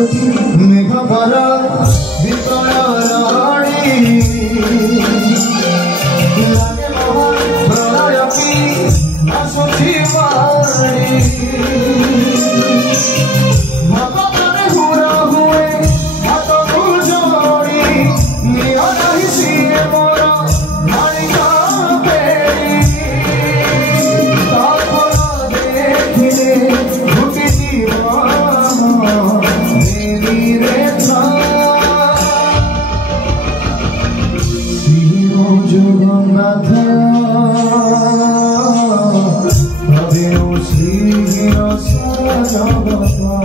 मेघाभरा विकराणी लागे महाप्रलय की आसुची वाणी भगवान हुरा हुए हाथ को जोड़ी निया नहीं सिए मोरा मालिका पेड़ी तापना देखिले झुकी जीवा मेरी रेखा शिव जगन्नाथ तदेव श्री जगता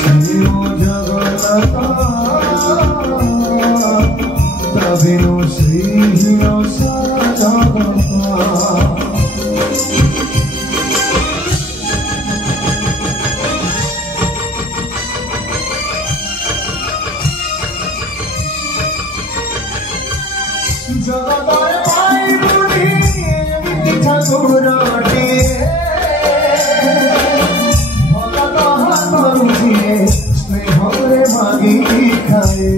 शिव जगन्नाथ तदेव श्री जगता जगतार पाई बुढ़ी एमिति ठाकुराटी भगत हाथ रुझिए स्नेहरे मागी खाए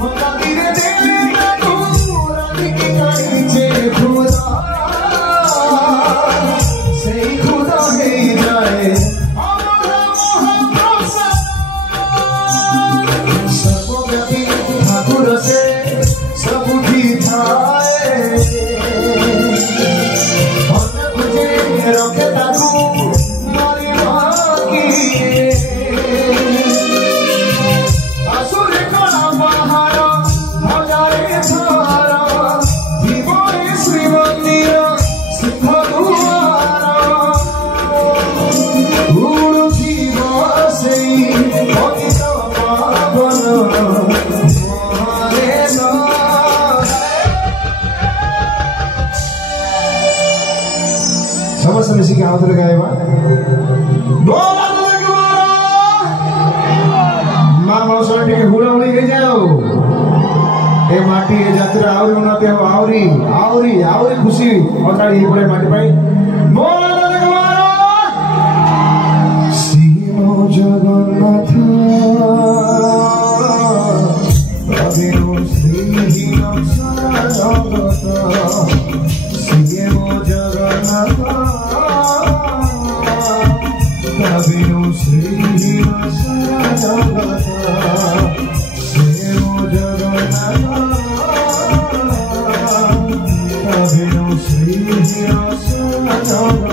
भगतीरे देवे ठाकुरानी की गाड़ीचे खुदा सेई खुदा हे जाए सर्वव्यापी ठाकुर से सबुठी थाए मन बुझे रखे ताकू मारी माकी आसुरे कणा पहाड़ हजारे धारा जीवने श्री मंदिर सिद्ध दुआर उड़ु जीव सेई पतित पावन समस्त मिसी के हाथ लगाएगा माँ मौसम के हुला हुई गई जाओ ए माटी ए यात्रा आवरी उन्नति हो आवरी आवरी आवरी खुशी और ये बड़े माटी भाई बोला शिव जगन्नाथ तदेव श्री जगता शिव जगन्नाथ तदेव श्री जगता शिव जगन्नाथ तदेव श्री जगता।